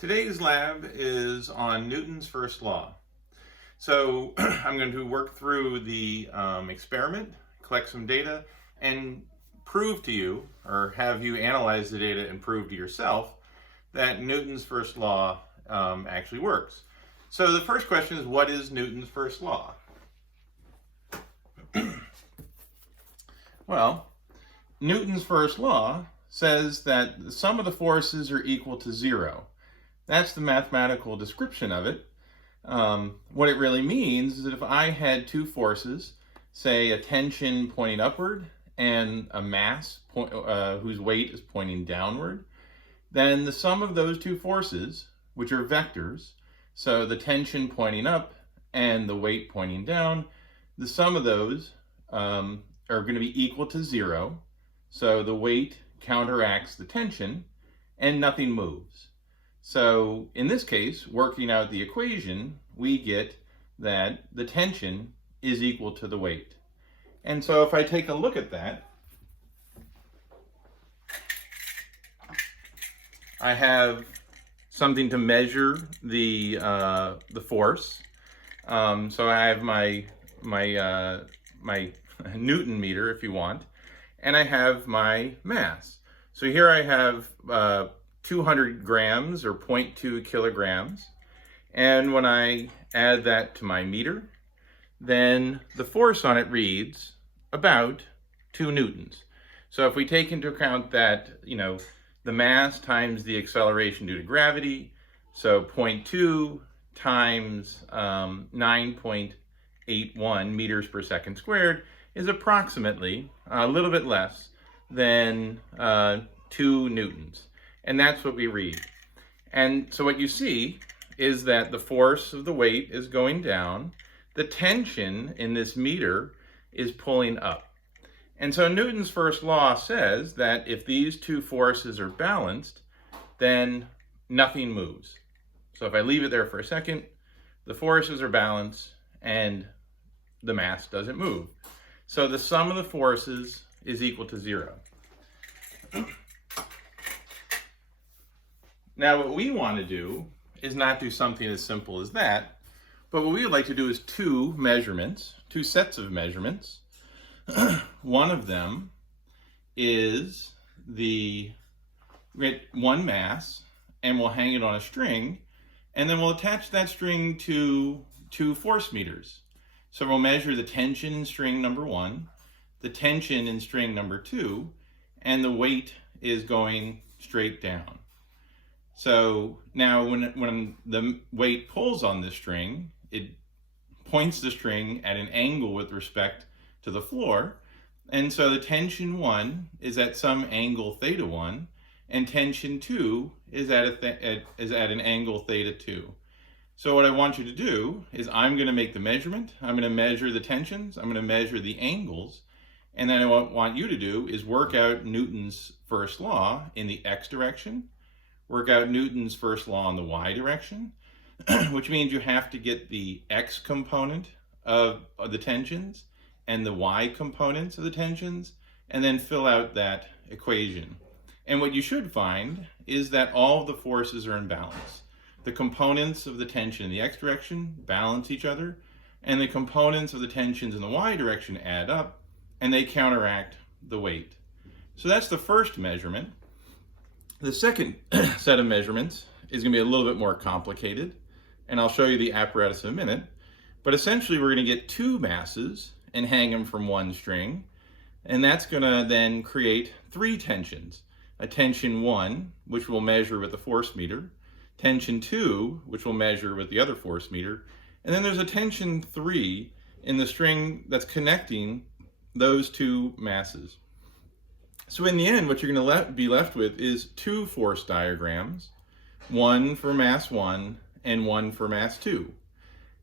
Today's lab is on Newton's first law. So I'm going to work through the experiment, collect some data, and prove to you, or have you analyze the data and prove to yourself, that Newton's first law actually works. So the first question is, what is Newton's first law? Well, Newton's first law says that the sum of the forces are equal to zero. That's the mathematical description of it. What it really means is that if I had two forces, say a tension pointing upward and a mass whose weight is pointing downward, then the sum of those two forces, which are vectors, so the tension pointing up and the weight pointing down, the sum of those are going to be equal to zero. So the weight counteracts the tension and nothing moves. So in this case, working out the equation, we get that the tension is equal to the weight. And so if I take a look at that, I have something to measure the force. So I have my Newton meter, if you want, and I have my mass. So here I have 200 grams or 0.2 kilograms. And when I add that to my meter, then the force on it reads about 2 newtons. So if we take into account that, the mass times the acceleration due to gravity, so 0.2 times 9.81 meters per second squared is approximately a little bit less than 2 newtons. And that's what we read. And so what you see is that the force of the weight is going down. The tension in this meter is pulling up. And so Newton's first law says that if these two forces are balanced, then nothing moves. So if I leave it there for a second, the forces are balanced and the mass doesn't move. So the sum of the forces is equal to zero. Now what we want to do is not do something as simple as that, but what we would like to do is two sets of measurements. One of them is one mass, and we'll hang it on a string, and then we'll attach that string to 2 force meters. So we'll measure the tension in string number 1, the tension in string number 2, and the weight is going straight down. So now when the weight pulls on this string, it points the string at an angle with respect to the floor. And so the tension 1 is at some angle theta 1, and tension 2 is at an angle theta 2. So what I want you to do is I'm going to make the measurement. I'm going to measure the tensions. I'm going to measure the angles. And then what I want you to do is work out Newton's first law in the x direction, work out Newton's first law in the y direction, which means you have to get the x component of the tensions and the y components of the tensions, and then fill out that equation. And what you should find is that all of the forces are in balance. The components of the tension in the x direction balance each other, and the components of the tensions in the y direction add up, and they counteract the weight. So that's the first measurement. The second set of measurements is going to be a little bit more complicated, and I'll show you the apparatus in a minute. But essentially, we're going to get 2 masses and hang them from one string, and that's going to then create 3 tensions. A tension 1, which we'll measure with the force meter, tension 2, which we'll measure with the other force meter, and then there's a tension 3 in the string that's connecting those 2 masses. So in the end, what you're going to be left with is 2 force diagrams, one for mass 1 and one for mass 2.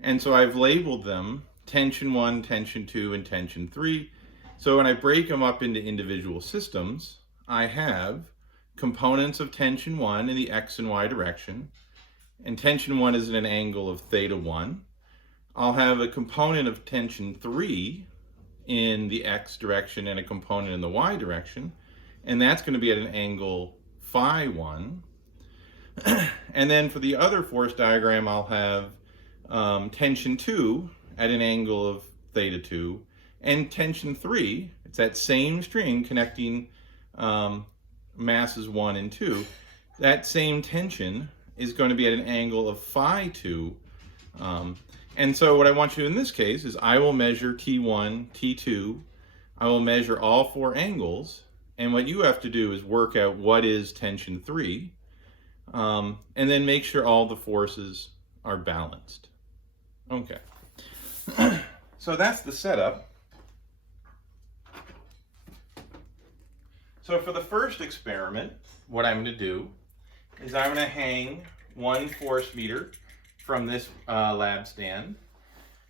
And so I've labeled them tension 1, tension 2, and tension 3. So when I break them up into individual systems, I have components of tension 1 in the x and y direction, and tension 1 is at an angle of theta 1. I'll have a component of tension 3 in the x direction and a component in the y direction, and that's going to be at an angle phi 1. And then for the other force diagram, I'll have tension 2 at an angle of theta 2, and tension 3, it's that same string connecting masses 1 and 2. That same tension is going to be at an angle of phi 2. And so what I want you to do in this case is I will measure T1, T2, I will measure all 4 angles, and what you have to do is work out what is tension 3, and then make sure all the forces are balanced. Okay. So that's the setup. So for the first experiment, what I'm going to do is I'm going to hang one force meter from this lab stand.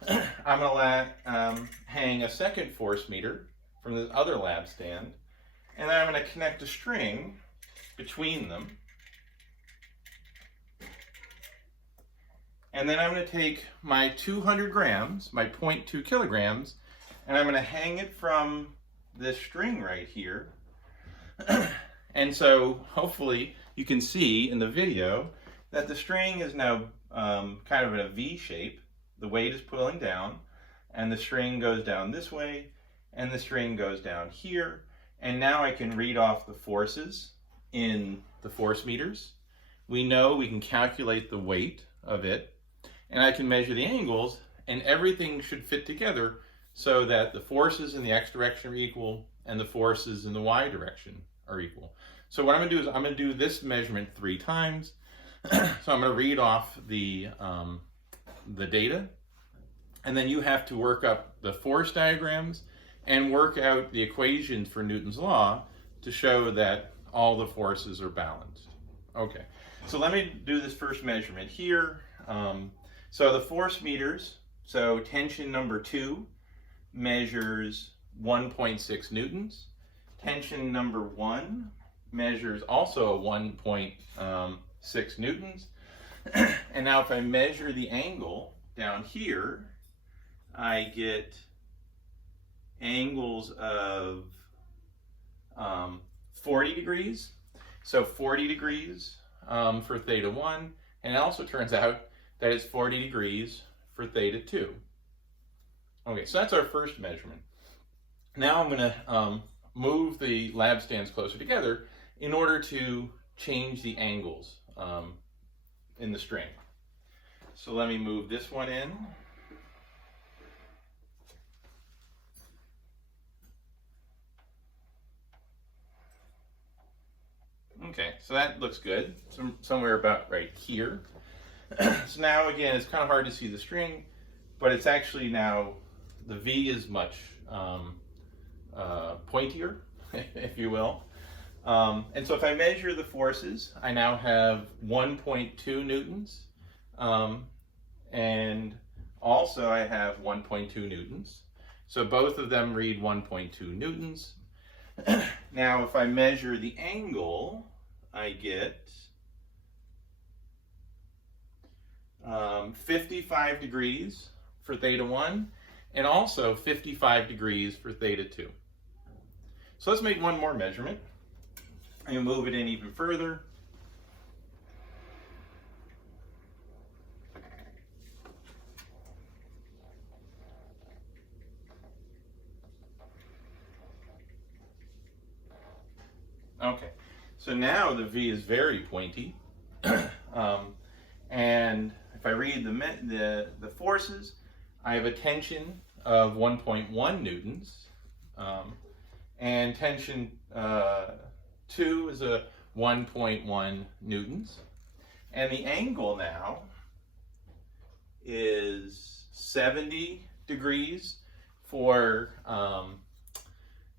I'm going to hang a second force meter from this other lab stand, and then I'm going to connect a string between them. And then I'm going to take my 200 grams, my 0.2 kilograms, and I'm going to hang it from this string right here. And so hopefully you can see in the video that the string is now kind of in a V shape. The weight is pulling down, and the string goes down this way, and the string goes down here. And now I can read off the forces in the force meters. We know we can calculate the weight of it, and I can measure the angles, and everything should fit together so that the forces in the x direction are equal and the forces in the y direction are equal. So what I'm going to do is I'm going to do this measurement 3 times. So I'm going to read off the data, and then you have to work up the force diagrams and work out the equations for Newton's law to show that all the forces are balanced. Okay, so let me do this first measurement here. So the force meters, so tension number 2 measures 1.6 newtons. Tension number 1 measures also 1.6 newtons. And now if I measure the angle down here, I get angles of 40 degrees. So 40 degrees for theta 1, and it also turns out that it's 40 degrees for theta 2. Okay, so that's our first measurement. Now I'm going to move the lab stands closer together in order to change the angles in the string. So let me move this one in. Okay, so that looks good, somewhere about right here. So now again, it's kind of hard to see the string, but it's actually now, the V is much pointier, if you will. And so if I measure the forces, I now have 1.2 newtons, and also I have 1.2 newtons. So both of them read 1.2 newtons. Now if I measure the angle, I get 55 degrees for theta 1, and also 55 degrees for theta 2. So let's make one more measurement. I'm going to move it in even further. Okay, so now the V is very pointy. And if I read the forces, I have a tension of 1.1 newtons, and tension 2 is a 1.1 newtons, and the angle now is 70 degrees for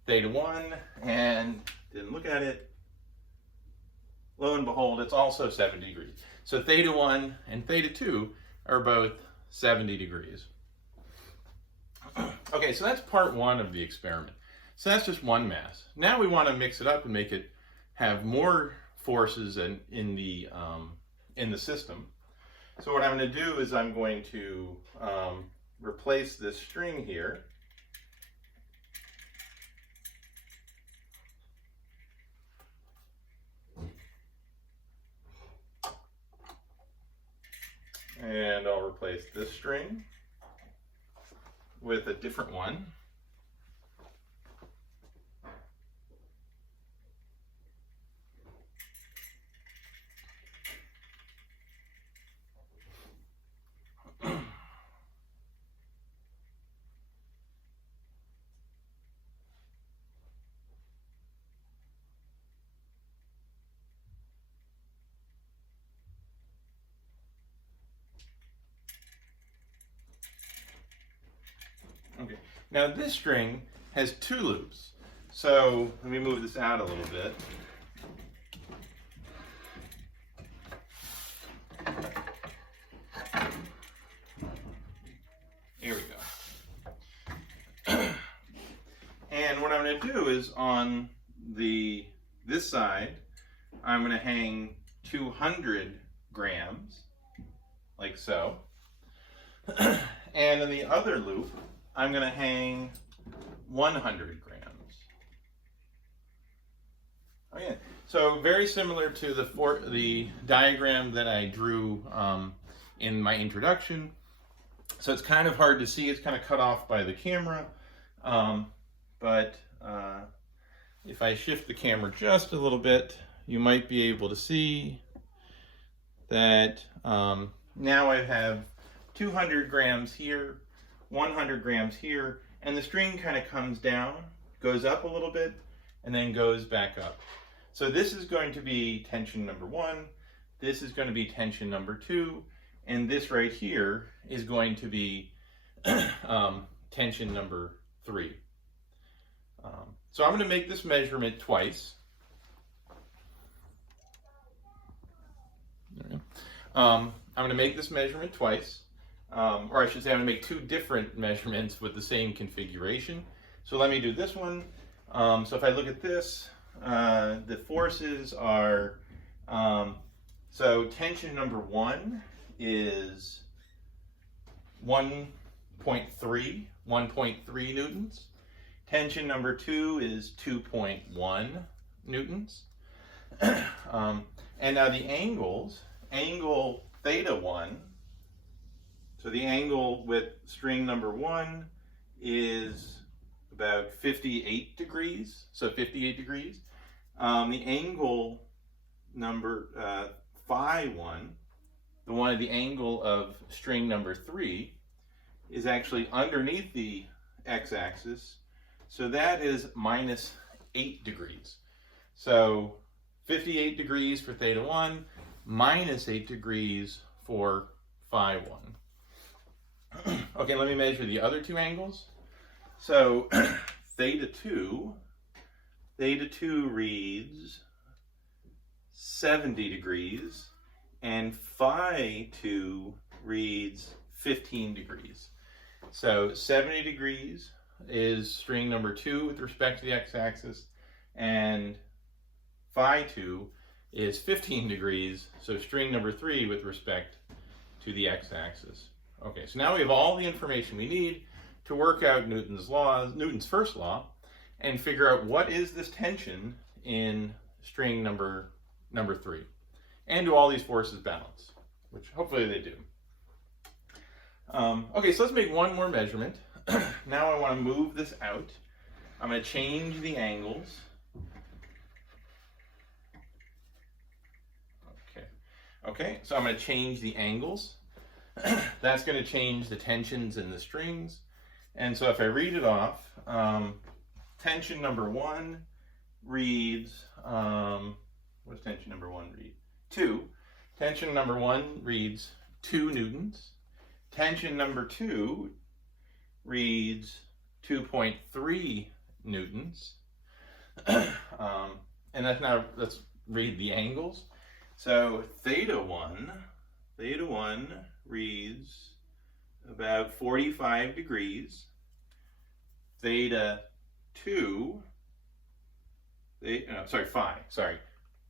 theta 1, and didn't look at it, lo and behold, it's also 70 degrees. So theta 1 and theta 2 are both 70 degrees. Okay, so that's part 1 of the experiment. So that's just one mass. Now we want to mix it up and make it have more forces in the system. So what I'm going to do is I'm going to replace this string here. And I'll replace this string with a different one. Okay, now this string has 2 loops. So let me move this out a little bit. Here we go. And what I'm going to do is on this side, I'm going to hang 200 grams, like so. And in the other loop, I'm going to hang 100 grams. Oh yeah. So very similar to the diagram that I drew in my introduction. So it's kind of hard to see. It's kind of cut off by the camera. But if I shift the camera just a little bit, you might be able to see that now I have 200 grams here, 100 grams here, and the string kind of comes down, goes up a little bit, and then goes back up. So this is going to be tension number 1, this is going to be tension number 2, and this right here is going to be tension number 3. So I'm going to make this measurement twice. I'm going to make this measurement twice. Or I should say I'm going to make 2 different measurements with the same configuration. So let me do this one. So if I look at this, the forces are, so tension number 1 is 1.3 newtons. Tension number 2 is 2.1 newtons. And now the angles, angle theta 1, so the angle with string number 1 is about 58 degrees, so 58 degrees. The angle number phi 1, the angle of string number 3, is actually underneath the x-axis, so that is minus 8 degrees. So 58 degrees for theta 1, minus 8 degrees for phi 1. Okay, let me measure the other 2 angles. So theta 2 reads 70 degrees, and phi 2 reads 15 degrees. So 70 degrees is string number 2 with respect to the x-axis, and phi 2 is 15 degrees, so string number 3 with respect to the x-axis. Okay, so now we have all the information we need to work out Newton's first law, and figure out what is this tension in string number 3, and do all these forces balance, which hopefully they do. Okay, so let's make one more measurement. Now I want to move this out. I'm going to change the angles. Okay, so I'm going to change the angles. That's going to change the tensions in the strings. And so if I read it off, tension number 1 reads, what's tension number 1 read? 2. Tension number 1 reads 2 newtons. Tension number 2 reads 2.3 newtons. And let's read the angles. So theta 1 reads about 45 degrees. Theta 2, phi.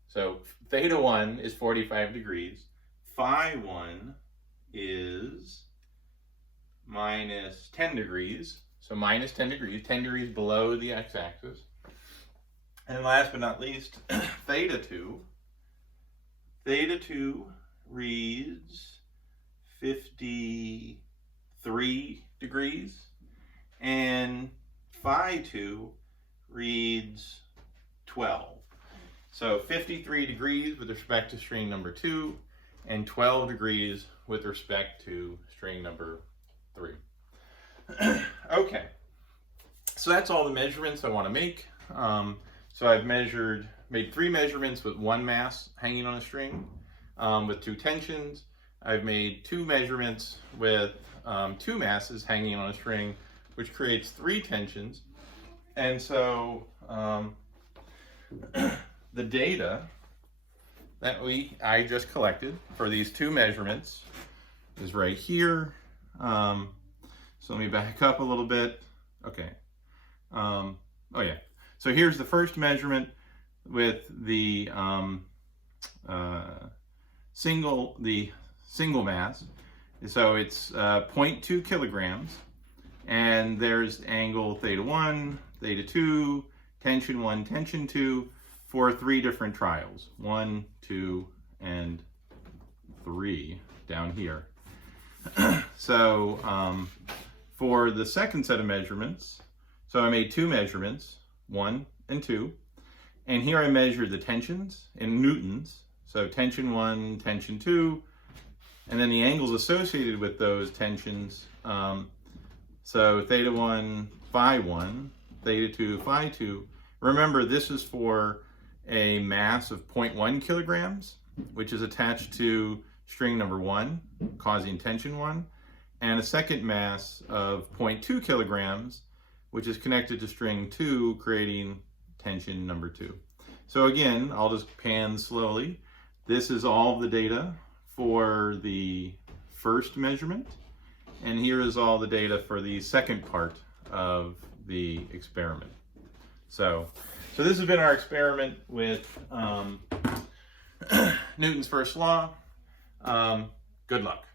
So theta 1 is 45 degrees. Phi 1 is minus 10 degrees. So minus 10 degrees, 10 degrees below the x-axis. And last but not least, theta 2 reads 53 degrees, and PHY2 reads 12. So 53 degrees with respect to string number 2, and 12 degrees with respect to string number 3. Okay, so that's all the measurements I want to make. So I've made 3 measurements with 1 mass hanging on a string with 2 tensions. I've made 2 measurements with 2 masses hanging on a string, which creates 3 tensions. And so the data that I just collected for these 2 measurements is right here. So let me back up a little bit. Okay. Oh yeah. So here's the first measurement with the single mass. So it's 0.2 kilograms, and there's angle theta 1, theta 2, tension 1, tension 2 for 3 different trials. 1, 2, and 3 down here. So for the second set of measurements, so I made 2 measurements, 1 and 2, and here I measured the tensions in newtons. So tension 1, tension 2, and then the angles associated with those tensions. So theta 1, phi 1, theta 2, phi 2. Remember, this is for a mass of 0.1 kilograms, which is attached to string number 1, causing tension 1, and a second mass of 0.2 kilograms, which is connected to string 2, creating tension number 2. So again, I'll just pan slowly. This is all the data for the first measurement, and here is all the data for the second part of the experiment. So this has been our experiment with Newton's first law. Good luck.